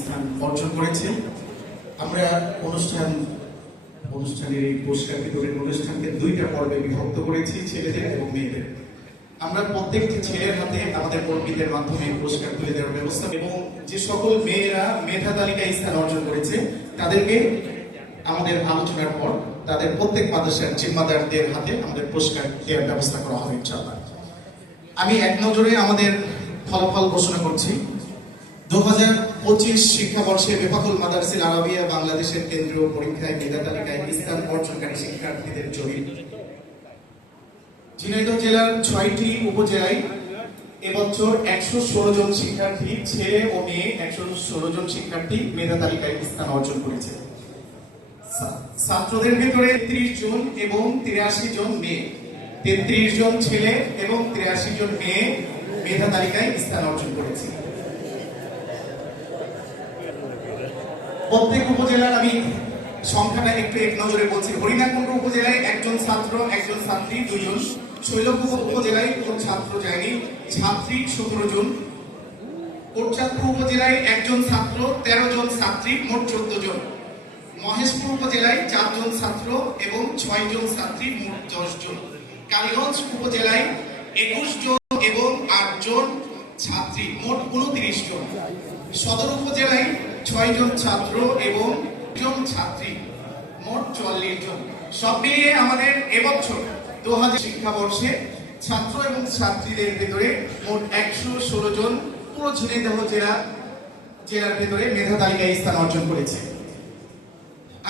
স্থান অর্জন করেছে। আমরা অনুষ্ঠান, অনুষ্ঠানের এই পুরস্কার বিতরণের অনুষ্ঠানকে দুইটা পর্বে বিভক্ত করেছি, ছেলেদের এবং মেয়েদের। আমরা প্রত্যেকটি ছেলের হাতে আমাদের কর্মীদের মাধ্যমে পুরস্কার তুলে দেওয়ার ব্যবস্থা এবং যে সকল মেয়েরা, মেধা তালিকায় স্থান অর্জন করেছে, তাদেরকে আমাদের আলোচনার পর তাদের প্রত্যেক মাদ্রাসার জিম্মাদারদের হাতে আমাদের পুরস্কার দেওয়ার ব্যবস্থা করা হবে, ইনশাআল্লাহ। আমি এক নজরে আমাদের ফলাফল ঘোষণা করছি। দু হাজার পঁচিশ শিক্ষাবর্ষে বেফাকুল মাদারসিল আরবিয়া বাংলাদেশের কেন্দ্রীয় পরীক্ষায় মেধা তালিকায় স্থান অর্জনকারী শিক্ষার্থীদের ঝিনাইদহ জেলার ছয়টি উপজেলায় এবছর একশো ষোলো জন শিক্ষার্থী, ছেলে ও মেয়ে একশো ষোলো জন শিক্ষার্থী মেধা তালিকায় স্থান অর্জন করেছে। ছাত্রদের ভেতরে ত্রিশ জন এবং তিরাশি জন মেয়ে। তেত্রিশ জন ছেলে এবং তিরাশি জন মেয়ে মেধা তালিকায় স্থান অর্জন করেছে। প্রত্যেক উপজেলার আমি সংখ্যাটা একটু এক নজরে বলছি। হরিণাকুণ্ড উপজেলায় একজন ছাত্র, একজন ছাত্রী দুজন শৈলকুপ উপজেলায় কোন ছাত্র যায়নি? ছাত্রী সতেরো জন। কোটচাঁদপুর উপজেলায় একজন ছাত্র, তেরো জন ছাত্রী, মোট চোদ্দ জন। মহেশপুর উপজেলায় চারজন ছাত্র এবং ছয় জন ছাত্রী, মোট দশ জন। কালীগঞ্জ উপজেলায় একুশ জন এবং আট জন ছাত্রী, মোট উনত্রিশ জন। সদর উপজেলায় ছয় জন ছাত্র এবং জন ছাত্রী, মোট চুয়াল্লিশ জন। সব মিলিয়ে আমাদের এবছর দু হাজার শিক্ষাবর্ষে ছাত্র এবং ছাত্রীদের ভেতরে মোট একশো ষোলো জন পুরো ঝিনাইদহ জেলা, জেলার ভেতরে মেধা তালিকায় স্থান অর্জন করেছে।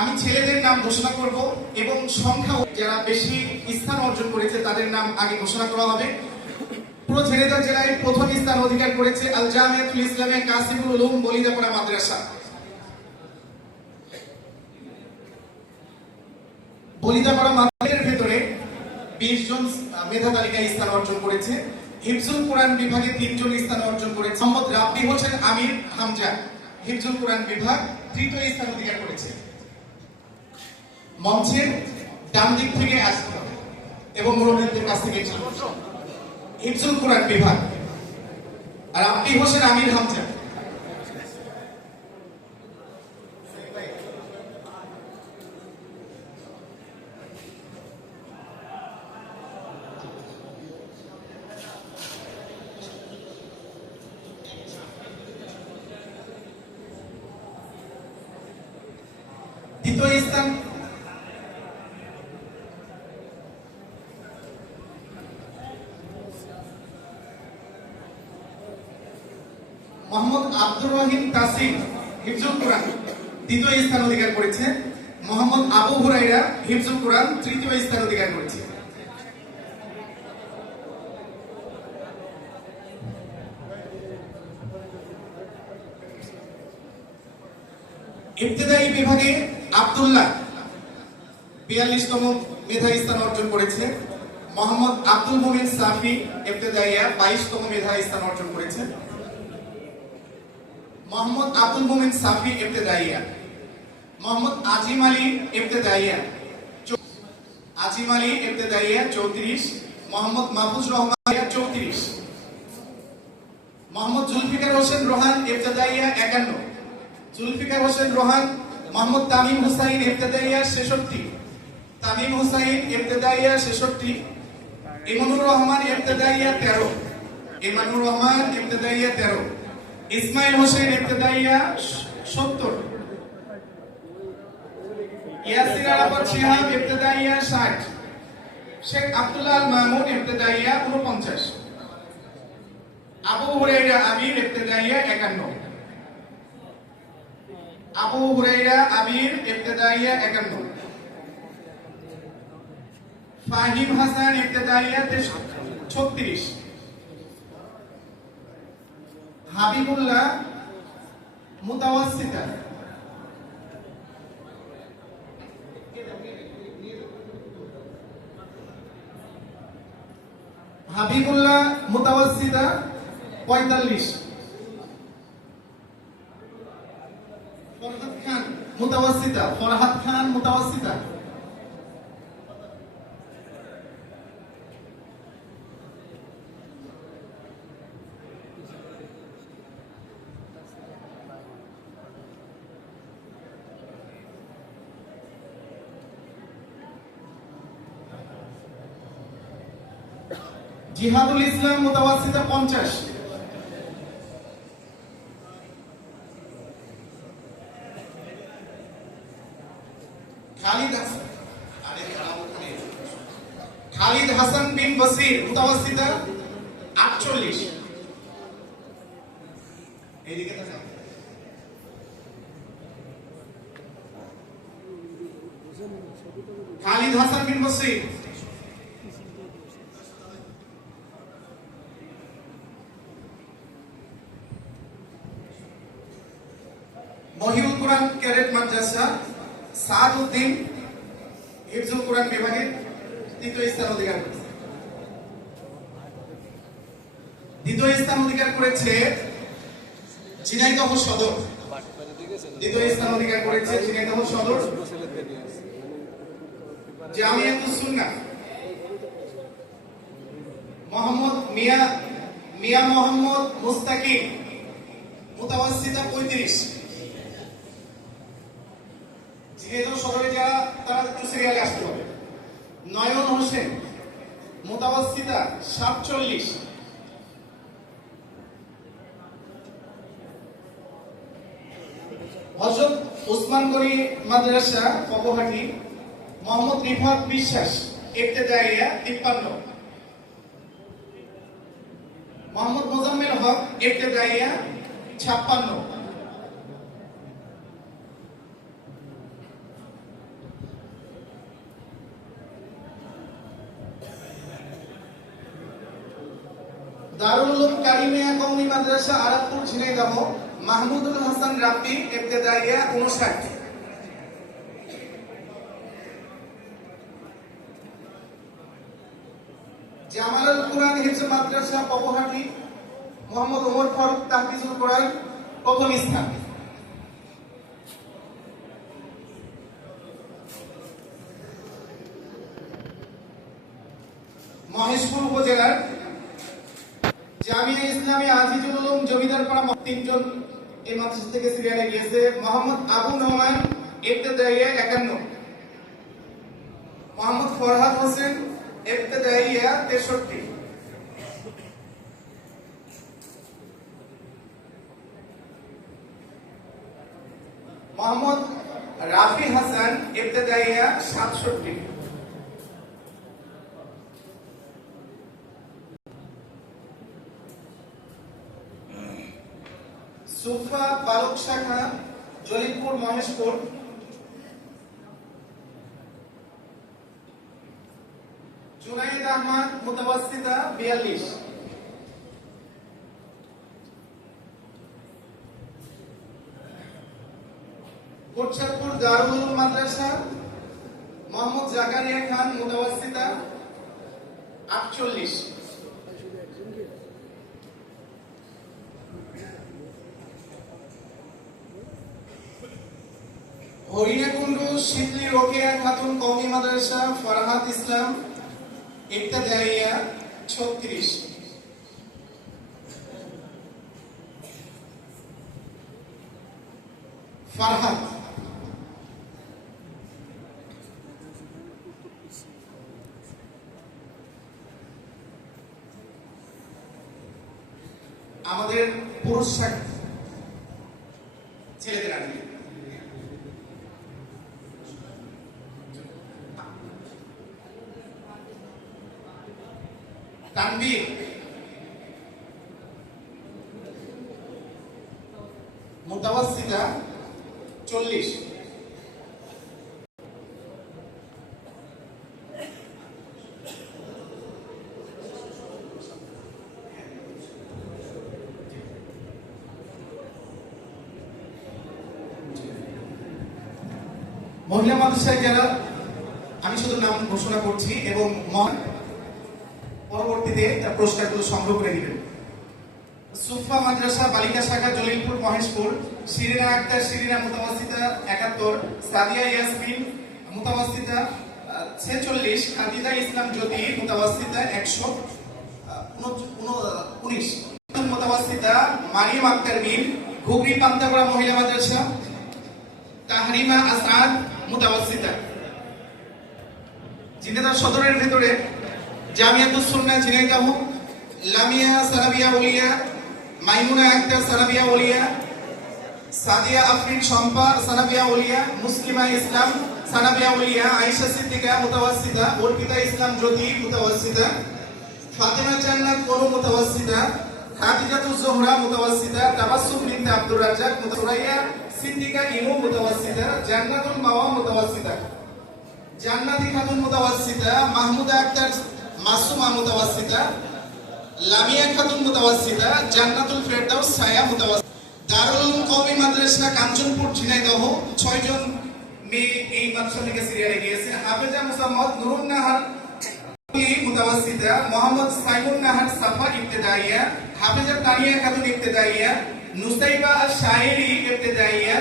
আমি ছেলেদের নাম ঘোষণা করব এবং সংখ্যা যারা বেশি স্থান অর্জন করেছে তাদের নাম আগে ঘোষণা করা হবে। পুরো ঝিনাইদহ জেলায় প্রথম স্থান অধিকার করেছে আল জামিয়াতুল ইসলামে কাসিমুল উলুম বলিদাপাড়া মাদ্রাসা। মাদ্রাসার ভেতরে বিশ জন মেধা তালিকায় স্থান অর্জন করেছে। হিফজুল কোরআন বিভাগে স্থান অর্জন করেছে। মোহাম্মদ রাব্বি হোসেন আমির হামজা, হিফজুল কোরআন বিভাগ তৃতীয় স্থান অধিকার করেছে। মঞ্চের ডান দিক থেকে আসতে হবে এবং কাছ থেকে হিফজুল কোরআন বিভাগ। আর আপনি হোসেন আমির হামজা। দ্বিতীয় স্থান মোহাম্মদ আব্দুর রহিম তাসিম হিফজুল কোরআন দ্বিতীয় স্থান অধিকার করেছে মোহাম্মদ আবু হুরাইরা হিফজুল কোরআন তৃতীয় স্থান অধিকার করেছে। ইবতেদায়ী বিভাগে আব্দুল্লাহ বিয়াল্লিশতম মেধা স্থান অর্জন করেছে। মোহাম্মদ আব্দুল মুমিন সাফি ইবতেদাইয়া বাইশতম মেধা স্থান অর্জন করেছে। মোহাম্মদ আব্দুল মুমিন সাফি ইবতেদাইয়া। মোহাম্মদ আজিম আলী ইবতেদাইয়া। আজিম আলী ইবতেদাইয়া চৌত্রিশ। মোহাম্মদ মাহফুজ রহমান চৌত্রিশ। মোহাম্মদ জুলফিকার হোসেন রোহান ইবতেদাইয়া একান্ন। জুলফিকার হোসেন রোহান, মোহাম্মদ তামিম হুসাইন ইবতেদাইয়া ছেষট্টি। তামিম হুসাইন ইবতেদাইয়া ছেষট্টি। ইমানুর রহমান ইবতেদাইয়া তেরো। ইমানুর রহমান ইবতেদাইয়া তেরো। ইসমাইল হোসেন ইবতেদাইয়া সত্তর। ইয়াসির আরাফাত শিহাব ইবতেদাইয়া ষাট। শেখ আব্দুল্লাহ মামুন ইবতেদাইয়া উনপঞ্চাশ আবু হুরাইরা আমির ইবতেদাইয়া একান্ন। আবু হুরাইরা আমির ইবতেদাইয়া একান্ন। ফাহিম হাসান ইবতেদাইয়া ছত্রিশ। হাবিবুল্লাহ মুতাওয়াসিতা হাবিবুল্লাহ মুতাওয়াসিতা পঁয়তাল্লিশ ফরহাদ খান মুতাওয়াসিতা ফরহাদ খান মুতাওয়াসিতা জিহাদুল ইসলাম মোতাবাসিতা পঞ্চাশ। খালিদ হাসান। বিন বসির মোতাবাসিতা আটচল্লিশ। মহিউল কোরআন ক্যারেট মাদ্রাসা সাদউদ্দিন হিফজুল কোরআন বিভাগে তৃতীয় স্থান অধিকার করেছে। দ্বিতীয় স্থান অধিকার করেছে ঝিনাইদহ সদর। দ্বিতীয় স্থান অধিকার করেছে ঝিনাইদহ সদর। জামিয়াতুস সুন্নাহ। মোহাম্মদ মিয়া মিয়া মোহাম্মদ মুস্তাকিম মুতাওয়াসিতা 35 সিলেটের শহরে যারা তারা একটু সিরিয়ালে আসতে পারে। নয়ন হোসেন মোতাবাসিতা সাতচল্লিশ। হজরত ওসমান করি মাদ্রাসা কবহাটি মোহাম্মদ রিফাত বিশ্বাস এতে ইবতেদাইয়া, তিপ্পান্ন। মোহাম্মদ মোজাম্মেল হক এতে ইবতেদাইয়া, ছাপ্পান্ন। আরাদপুর মাহমুদুল হাসান রাব্বি ইবতেদাইয়া 59 জামালুল কোরআন হিফজ মাদ্রাসা পপহাটি, মোহাম্মদ ওমর ফারুক তাহফিজুল কোরআন, প্রথম স্থান। মহেশপুর উপজেলার জামিয়া ইসলামী আজিজুল উলুম জমিদারপাড়া ম- তিনজন এই মাদ্রাসা থেকে সিরিয়ালে গিয়েছে। মোহাম্মদ আবু নোমান ইবতেদাইয়া একান্ন। মোহাম্মদ ফরহাদ হোসেন ইবতেদাইয়া তেষট্টি। মোহাম্মদ রাফি হাসান ইবতেদাইয়া সাতষট্টি। সুফা বালক শাখা জলিপুর মহেশপুর। জুনাইদ আহমদ মুতাবাসিতা বিয়াল্লিশ। কোটচাঁদপুর দারুল মাদ্রাসা, মোহাম্মদ জাকারিয়া খান মুতাবাসিতা আটচল্লিশ। হরিণাকুণ্ডু শীতলি রোকেয়া খাতুন কওমি মাদ্রাসা ফরহাদ ইসলাম ইবতেদাইয়া ছত্রিশ। ফারহাদ আমাদের পুরুষ ছেলেদের আগে তানবীর মুতাওয়াসিতা চল্লিশ। মহিলা মাদ্রাসায় যারা আমি শুধু নাম ঘোষণা করছি এবং মহান পরবর্তীতে তার পুরস্কারগুলো সংগ্রহ করে নেবেন সুফা মাদ্রাসা, বালিকা শাখা, জলিলপুর মহেশপুর, শিরিনা আক্তার, শিরিনা মুতামাসিতা, একাত্তর, সাদিয়া ইয়াসমিন মুতামাসিতা ছেচল্লিশ খাদিদা ইসলাম জ্যোতি মুতামাসিতা, একশো উনিশ। মুতামাসিতা, মারিয়াম আক্তার মিম ঘুগরি পান্তাগড়া মহিলা মাদ্রাসা, তাহরিমা আসাদ মুতামাসিতা। জিনেদার সদরের ভেতরে জামিয়াতুস সুন্নাহ ঝিনাইদহ লামিয়া সারাবিয়া ওলিয়া মাইমুনা আক্তার সারাবিয়া ওলিয়া সাদিয়া আফরিন শম্পা সানাবিয়া ওলিয়া মুসলিমা ইসলাম সানাবিয়া ওলিয়া আয়েশা সিদ্দিকা, মুতাওয়াসসিতা, অর্পিতা ইসলাম জ্যোতি, মুতাওয়াসসিতা, ফাতেমা জান্নাত কোন মুতাওয়াসসিতা খাদিজাতুজ জোহরা, মুতাওয়াসসিতা, তাবাসসুম বিনতে আব্দুর রাজ্জাক মুতাওয়াইয়া সিদ্দিকা ইমু, মুতাওয়াসসিতা, জান্নাতুল মাওয়া, মুতাওয়াসসিতা, জান্নাতি খাতুন, মুতাওয়াসসিতা, মাহমুদা আক্তার মাসুমা মুতাওয়াসসিতা লামিয়া খাতুন মুতাওয়াসসিতা জান্নাতুল ফেরদাউস ছায়া মুতাওয়াসসিতা দারুল উলুম কওমি মাদ্রাসা কাঞ্চনপুর, ঝিনাইদহ ছয়জন মেয়ে এই মাদ্রাসা থেকে সিরিয়ালে গিয়েছে। হাফেজা মুসাম্মদ, নুরুন নাহার মুতাওয়াসসিতা মোহাম্মদ সাইমুন নাহার সাফা ইবতেদাইয়া, হাফেজা তানিয়া খাতুন ইবতেদাইয়া, নুসাইবা আল শায়েরি ইবতেদাইয়া,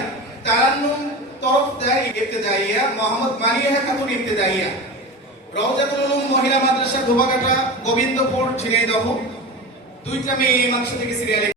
তারান্নুম তরফদার ইবতেদাইয়া, মোহাম্মদ মারিয়া খাতুন ইবতেদাইয়া। মহিলা মাদ্রাসা ধোবাকাটা গোবিন্দপুর ঝিনাইদহ দুইটা মেয়ে মাদ্রাসা থেকে সিরিয়ালে